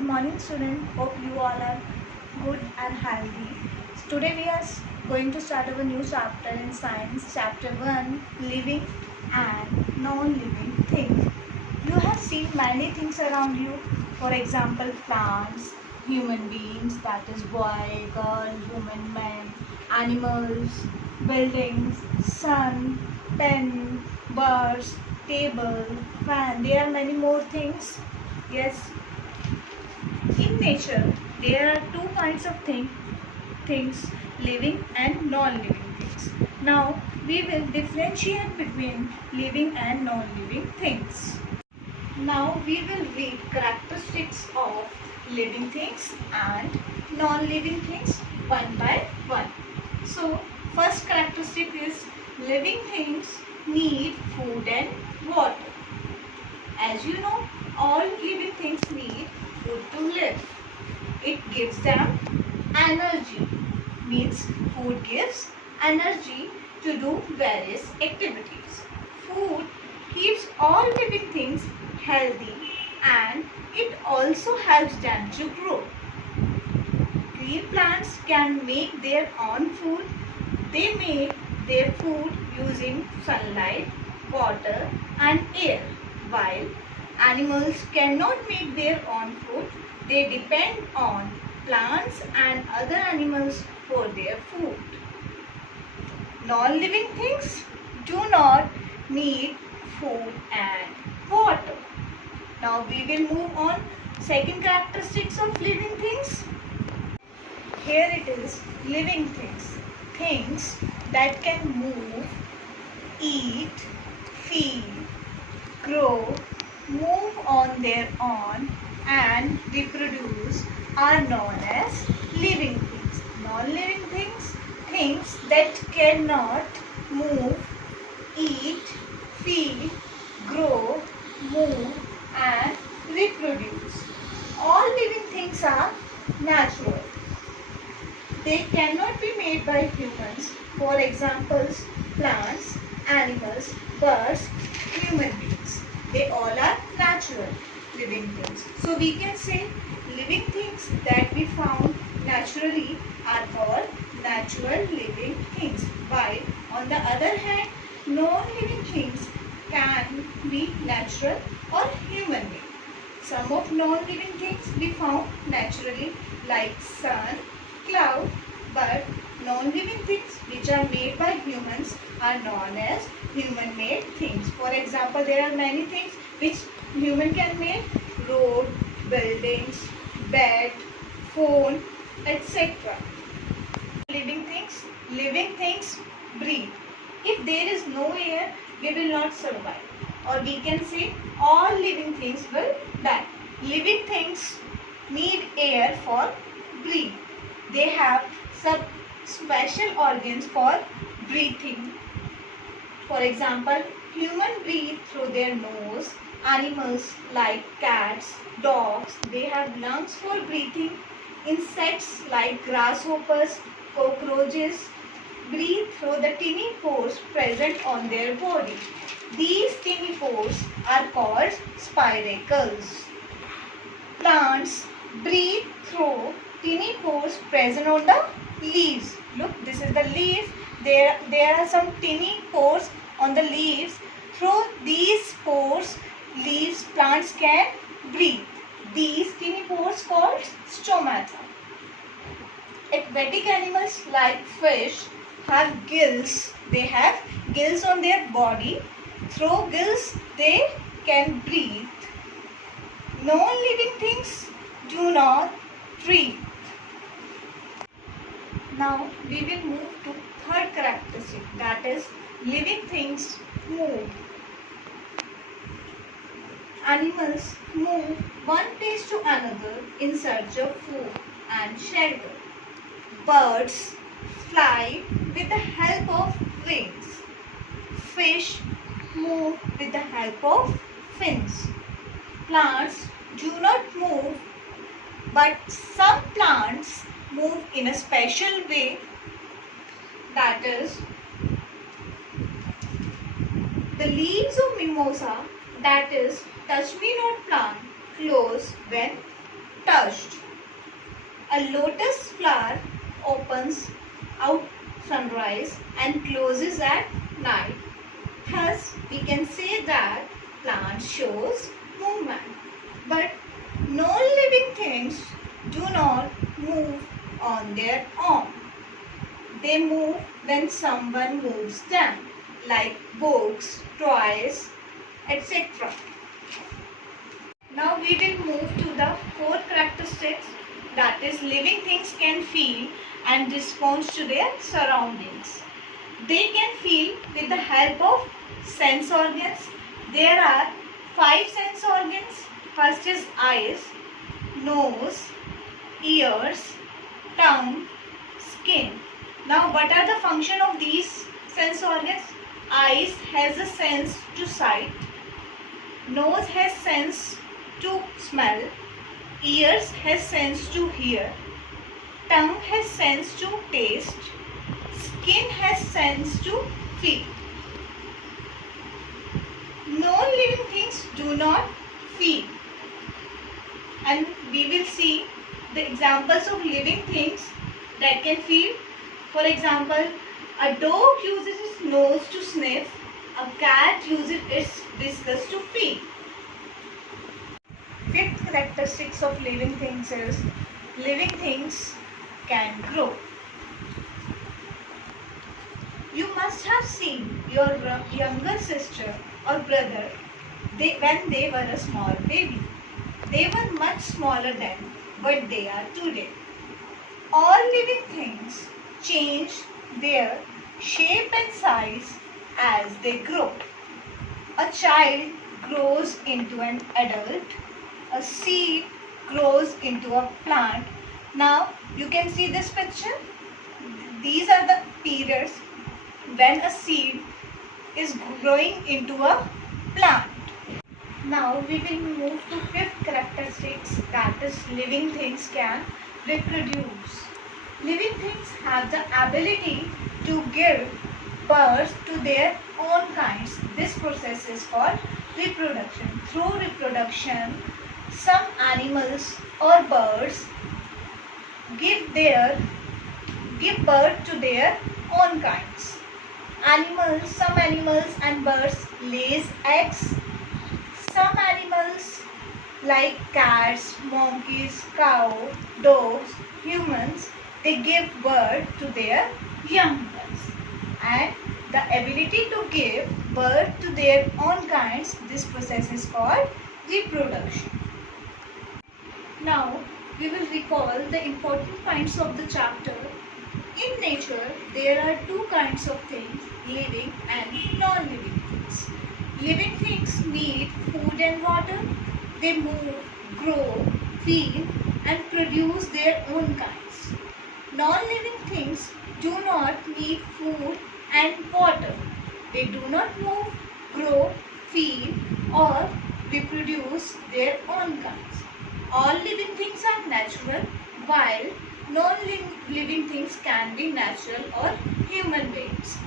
Good morning student, hope you all are good and healthy. Today we are going to start our new chapter in science, chapter 1, living and non-living things. You have seen many things around you, for example plants, human beings, that is boy, girl, human, man, animals, buildings, sun, pen, birds, table, fan. There are many more things. Yes, in nature, there are two kinds of things, living and non-living things. Now, we will differentiate between living and non-living things. Now, we will read characteristics of living things and non-living things one by one. So, first characteristic is living things need food and water. As you know, all living things need food to live. It gives them energy. Means food gives energy to do various activities. Food keeps all living things healthy and it also helps them to grow. Green plants can make their own food. They make their food using sunlight, water and air. While animals cannot make their own food, they depend on plants and other animals for their food. Non-living things do not need food and water. Now we will move on second characteristics of living things. Here it is, living things. Things that can move, eat, feed, grow, move on their own and reproduce are known as living things. Non-living things, things that cannot move, eat, feed, grow, move and reproduce. All living things are natural. They cannot be made by humans. For examples, plants, animals, birds, human beings. They all are natural living things. So we can say living things that we found naturally are called natural living things. While on the other hand, non-living things can be natural or human made. Some of non-living things we found naturally like sun, cloud, but non-living things which are made by humans are known as human made things. For example, there are many things which human can make: road, buildings, bed, phone, etc. Living things breathe. If there is no air, we will not survive. Or we can say all living things will die. Living things need air for breathe. They have some special organs for breathing. For example, humans breathe through their nose. Animals like cats, dogs, they have lungs for breathing. Insects like grasshoppers, cockroaches breathe through the tiny pores present on their body. These tiny pores are called spiracles. Plants breathe through tiny pores present on the leaves. Look, this is the leaf. There are some tiny pores on the leaves. Through these pores, leaves, plants can breathe. These tiny pores called stomata. Aquatic animals like fish have gills. They have gills on their body. Through gills, they can breathe. Non-living things do not breathe. Now we will move to third characteristic, that is living things move. Animals move one place to another in search of food and shelter. Birds fly with the help of wings. Fish move with the help of fins. Plants do not move, but some plants move in a special way, that is the leaves of mimosa, that is touch me not plant, close when touched. A lotus flower opens out sunrise and closes at night. Thus, we can say that plant shows movement. But no living things do not move on their own. They move when someone moves them, like books, toys, etc. Now we will move to the fourth characteristics, that is living things can feel and respond to their surroundings. They can feel with the help of sense organs. There are 5 sense organs. First is eyes, nose, ears, tongue, skin. Now what are the function of these sense organs? Eyes has a sense to sight, nose has sense to smell, ears has sense to hear, tongue has sense to taste, skin has sense to feel. Non-living things do not feel, and we will see the examples of living things that can feel. For example, a dog uses its nose to sniff, a cat uses its whiskers to feel. Fifth characteristics of living things is living things can grow. You must have seen your younger sister or brother when they were a small baby. They were much smaller then what they are today. All living things change their shape and size as they grow. A child grows into an adult. A seed grows into a plant. Now you can see this picture. These are the periods when a seed is growing into a plant. Now we will move to fifth characteristics, that is living things can reproduce. Living things have the ability to give birth to their own kinds. This process is called reproduction. Through reproduction, some animals or birds give birth to their own kinds. Some animals and birds lays eggs. Some animals like cats, monkeys, cow, dogs, humans, they give birth to their young ones. And the ability to give birth to their own kinds, this process is called reproduction. Now we will recall the important points of the chapter. In nature, there are 2 kinds of things, living and non-living things. Living things need food and water. They move, grow, feel and produce their own kinds. Non-living things do not need food and water. They do not move, grow, feel or reproduce their own kinds. All living things are natural, while non-living things can be natural or human beings.